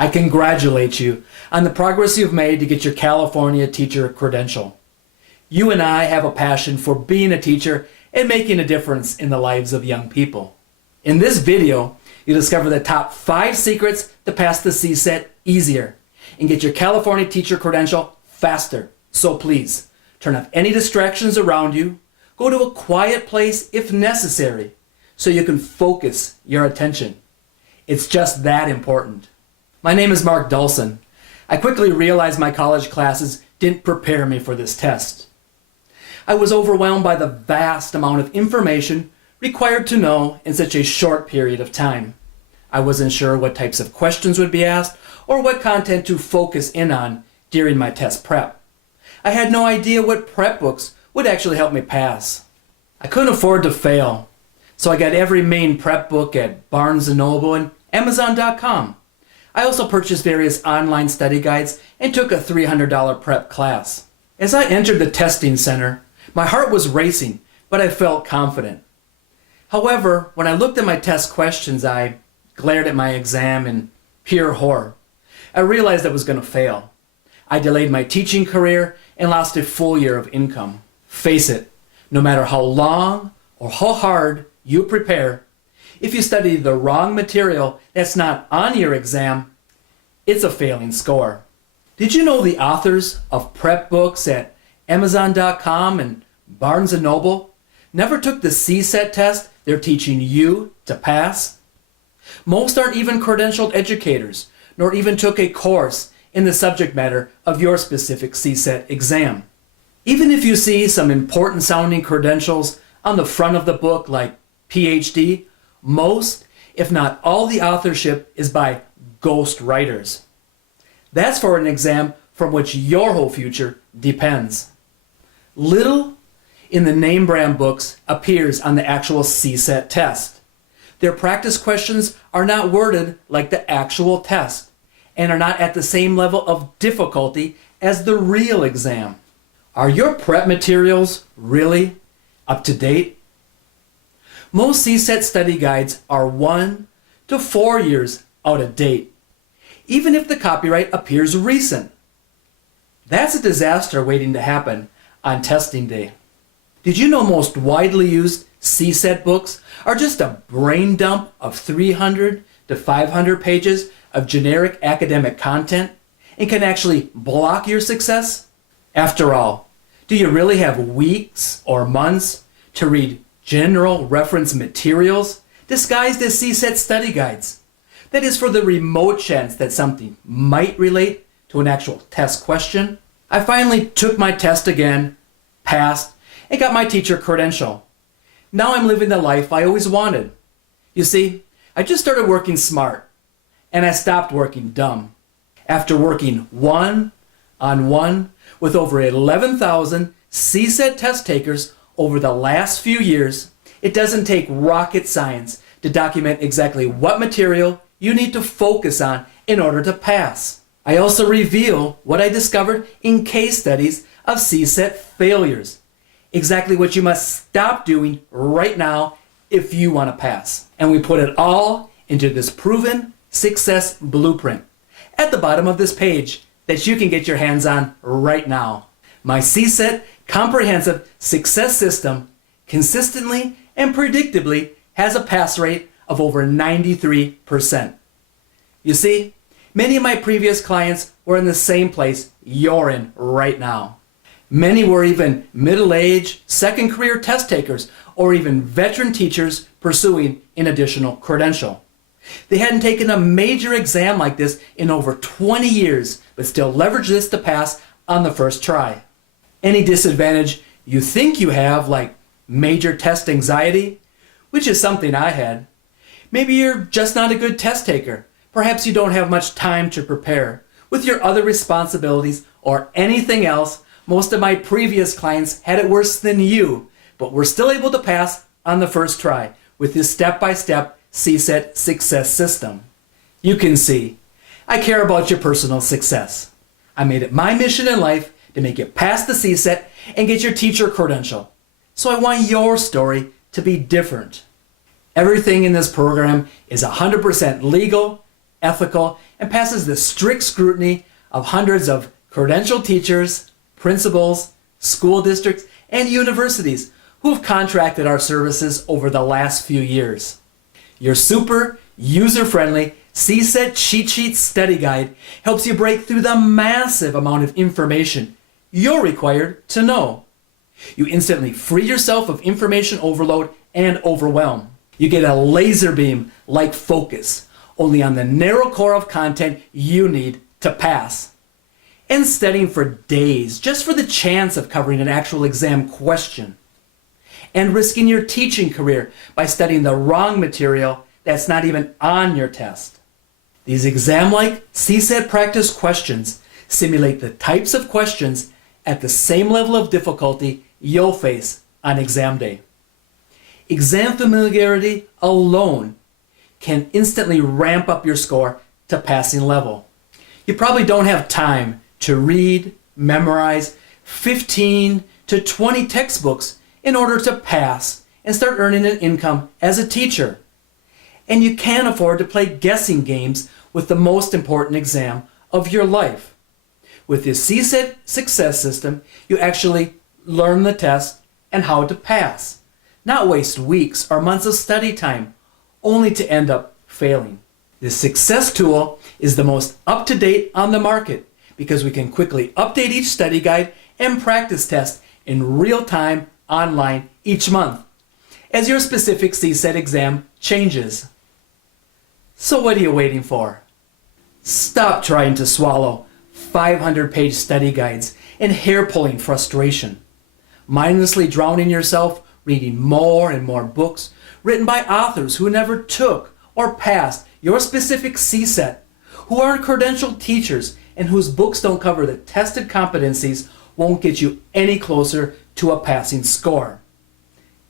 I congratulate you on the progress you've made to get your California teacher credential. You and I have a passion for being a teacher and making a difference in the lives of young people. In this video, you'll discover the top 5 secrets to pass the Cset easier and get your California teacher credential faster. So please, turn off any distractions around you, go to a quiet place if necessary, so you can focus your attention. It's just that important. My name is Mark Dulson. I quickly realized my college classes didn't prepare me for this test. I was overwhelmed by the vast amount of information required to know in such a short period of time. I wasn't sure what types of questions would be asked or what content to focus in on during my test prep. I had no idea what prep books would actually help me pass. I couldn't afford to fail, so I got every main prep book at Barnes & Noble and Amazon.com. I also purchased various online study guides and took a $300 prep class. As I entered the testing center, my heart was racing, but I felt confident. However, when I looked at my test questions, I glared at my exam in pure horror. I realized I was going to fail. I delayed my teaching career and lost a full year of income. Face it, no matter how long or how hard you prepare, if you study the wrong material that's not on your exam, it's a failing score. Did you know the authors of prep books at Amazon.com and Barnes & Noble never took the Cset test they're teaching you to pass? Most aren't even credentialed educators, nor even took a course in the subject matter of your specific Cset exam. Even if you see some important sounding credentials on the front of the book like PhD, most, if not all, the authorship is by ghost writers. That's for an exam from which your whole future depends. Little in the name brand books appears on the actual Cset test. Their practice questions are not worded like the actual test and are not at the same level of difficulty as the real exam. Are your prep materials really up to date? Most Cset study guides are 1 to 4 years out of date, even if the copyright appears recent. That's a disaster waiting to happen on testing day. Did you know most widely used Cset books are just a brain dump of 300 to 500 pages of generic academic content and can actually block your success? After all, do you really have weeks or months to read general reference materials disguised as Cset study guides? That is, for the remote chance that something might relate to an actual test question. I finally took my test again, passed, and got my teacher credential. Now I'm living the life I always wanted. You see, I just started working smart, and I stopped working dumb. After working one-on-one with over 11,000 Cset test takers over the last few years, it doesn't take rocket science to document exactly what material you need to focus on in order to pass. I also reveal what I discovered in case studies of Cset failures, exactly what you must stop doing right now if you want to pass. And we put it all into this proven success blueprint at the bottom of this page that you can get your hands on right now. My Cset comprehensive success system consistently and predictably has a pass rate of over 93%. You see, many of my previous clients were in the same place you're in right now. Many were even middle-aged, second career test takers, or even veteran teachers pursuing an additional credential. They hadn't taken a major exam like this in over 20 years, but still leveraged this to pass on the first try. Any disadvantage you think you have, like major test anxiety, which is something I had. Maybe you're just not a good test taker. Perhaps you don't have much time to prepare. With your other responsibilities or anything else, most of my previous clients had it worse than you, but were still able to pass on the first try with this step-by-step Cset success system. You can see, I care about your personal success. I made it my mission in life to make it past the Cset and get your teacher credential. So I want your story to be different. Everything in this program is 100% legal ethical, and passes the strict scrutiny of hundreds of credentialed teachers, principals, school districts, and universities who have contracted our services over the last few years. Your super user-friendly Cset Cheat Sheet Study Guide helps you break through the massive amount of information you're required to know. You instantly free yourself of information overload and overwhelm. You get a laser beam-like focus only on the narrow core of content you need to pass. And studying for days just for the chance of covering an actual exam question. And risking your teaching career by studying the wrong material that's not even on your test. These exam-like CSAT practice questions simulate the types of questions at the same level of difficulty you'll face on exam day. Exam familiarity alone can instantly ramp up your score to passing level. You probably don't have time to read, memorize 15 to 20 textbooks in order to pass and start earning an income as a teacher. And you can't afford to play guessing games with the most important exam of your life. With this CSAT success system, you actually learn the test and how to pass, not waste weeks or months of study time, only to end up failing. This success tool is the most up-to-date on the market because we can quickly update each study guide and practice test in real time online each month as your specific CSAT exam changes. So what are you waiting for? Stop trying to swallow 500-page study guides and hair-pulling frustration. Mindlessly drowning yourself reading more and more books written by authors who never took or passed your specific CSAT, who aren't credentialed teachers and whose books don't cover the tested competencies won't get you any closer to a passing score.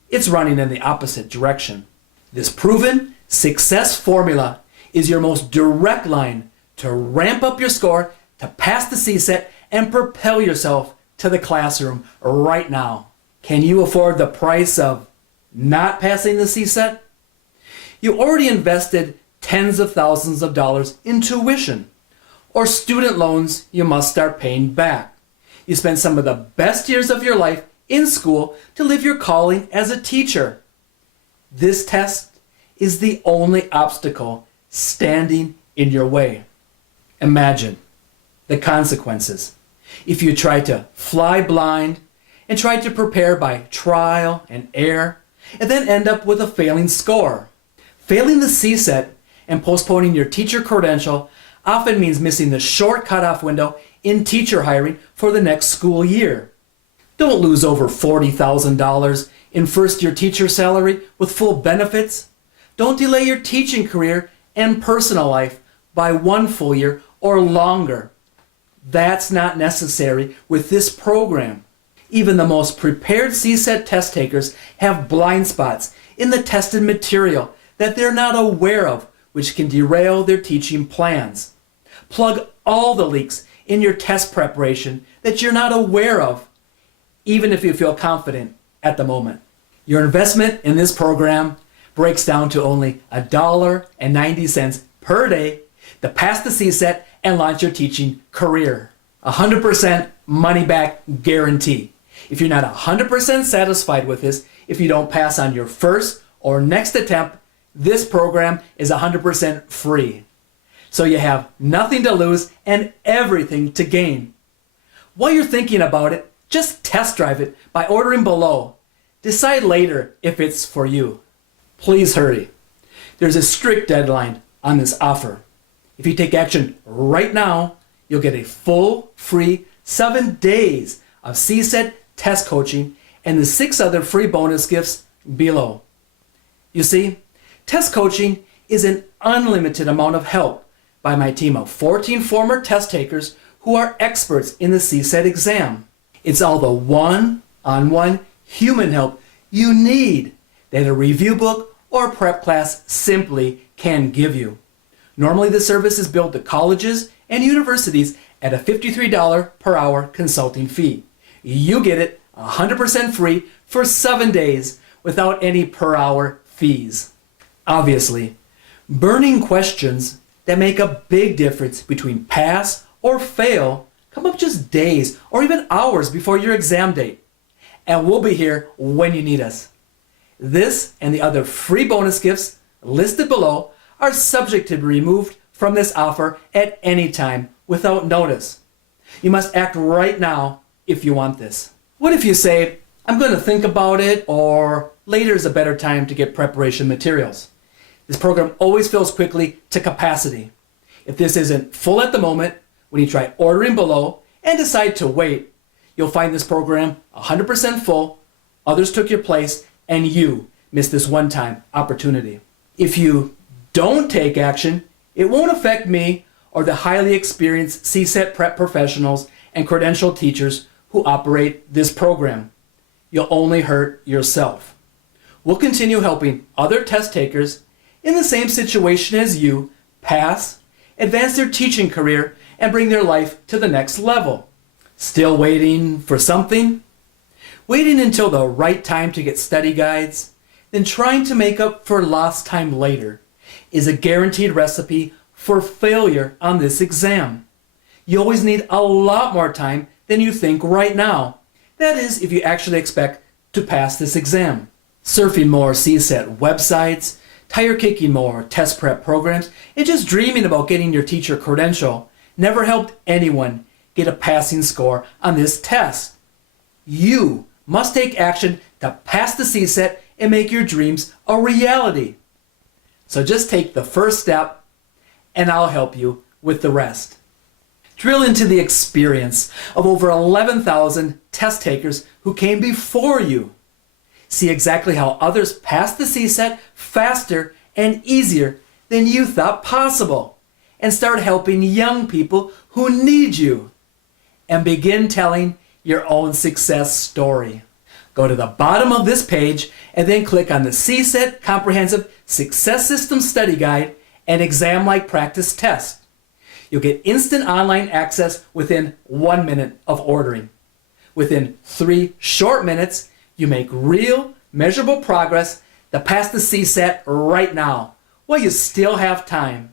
It's running in the opposite direction. This proven success formula is your most direct line to ramp up your score, to pass the CSAT, and propel yourself to the classroom right now. Can you afford the price of not passing the CSAT? You already invested tens of thousands of dollars in tuition or student loans you must start paying back. You spent some of the best years of your life in school to live your calling as a teacher. This test is the only obstacle standing in your way. Imagine the consequences if you try to fly blind and try to prepare by trial and error and then end up with a failing score. Failing the CSAT and postponing your teacher credential often means missing the short cutoff window in teacher hiring for the next school year. Don't lose over $40,000 in first-year teacher salary with full benefits. Don't delay your teaching career and personal life by 1 full year or longer. That's not necessary with this program. Even the most prepared CSAT test takers have blind spots in the tested material that they're not aware of, which can derail their teaching plans. Plug all the leaks in your test preparation that you're not aware of, even if you feel confident at the moment. Your investment in this program breaks down to only $1.90 per day to pass the CSAT and launch your teaching career. 100% money back guarantee. If you're not 100% satisfied with this, if you don't pass on your first or next attempt, this program is 100% free. So you have nothing to lose and everything to gain. While you're thinking about it, just test drive it by ordering below. Decide later if it's for you. Please hurry. There's a strict deadline on this offer. If you take action right now, you'll get a full, free 7 days of CSAT test coaching and the 6 other free bonus gifts below. You see, test coaching is an unlimited amount of help by my team of 14 former test takers who are experts in the CSAT exam. It's all the one-on-one human help you need that a review book or prep class simply can give you. Normally the service is billed to colleges and universities at a $53 per hour consulting fee. You get it 100% free for 7 days without any per hour fees. Obviously, burning questions that make a big difference between pass or fail come up just days or even hours before your exam date. And we'll be here when you need us. This and the other free bonus gifts listed below are subject to be removed from this offer at any time without notice. You must act right now if you want this. What if you say, I'm going to think about it, or later is a better time to get preparation materials? This program always fills quickly to capacity. If this isn't full at the moment, when you try ordering below and decide to wait, you'll find this program 100% full, others took your place, and you missed this one-time opportunity. If you don't take action, it won't affect me or the highly experienced Cset prep professionals and credentialed teachers who operate this program. You'll only hurt yourself. We'll continue helping other test takers in the same situation as you pass, advance their teaching career, and bring their life to the next level. Still waiting for something? Waiting until the right time to get study guides, then trying to make up for lost time later is a guaranteed recipe for failure on this exam. You always need a lot more time than you think right now. That is, if you actually expect to pass this exam. Surfing more Cset websites, tire kicking more test prep programs, and just dreaming about getting your teacher credential never helped anyone get a passing score on this test. You must take action to pass the Cset and make your dreams a reality. So just take the first step, and I'll help you with the rest. Drill into the experience of over 11,000 test takers who came before you. See exactly how others passed the Cset faster and easier than you thought possible, and start helping young people who need you. And begin telling your own success story. Go to the bottom of this page and then click on the Cset Comprehensive Success System Study Guide and Exam-like Practice Test. You'll get instant online access within 1 minute of ordering. Within 3 short minutes, you make real, measurable progress to pass the Cset right now while you still have time.